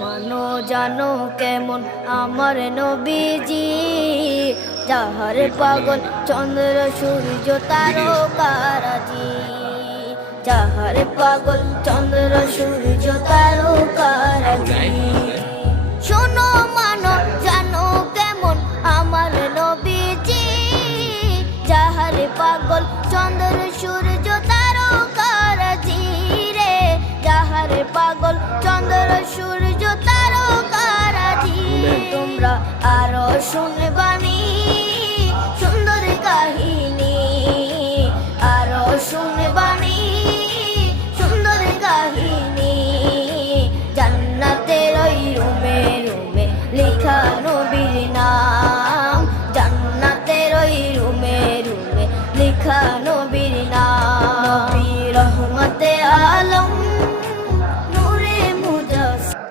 মানো জানো কেমন আমার নবীজি, যাহার পাগল চন্দ্র সূর্য তারকারাজি, যাহার পাগল চন্দ্র সূর্য তারকারাজি। শোনো মানো জানো কেমন আমার নবীজি, যাহার পাগল চন্দ্র সূর্য তারকারাজি রে, যাহার পাগল চন্দ্র সূর্য তারকারাজি। তোমরা আরো শুনবানি সুন্দর কাহিনী, আরো শুনবানি সুন্দর কাহিনী, জান্নাতের ওই রুমে রুমে লেখা নবীর নাম, জান্নাতের ওই রুমে রুমে লেখা নবীর নাম। নবী রহমতে আলম নূরে মুজাসসাম।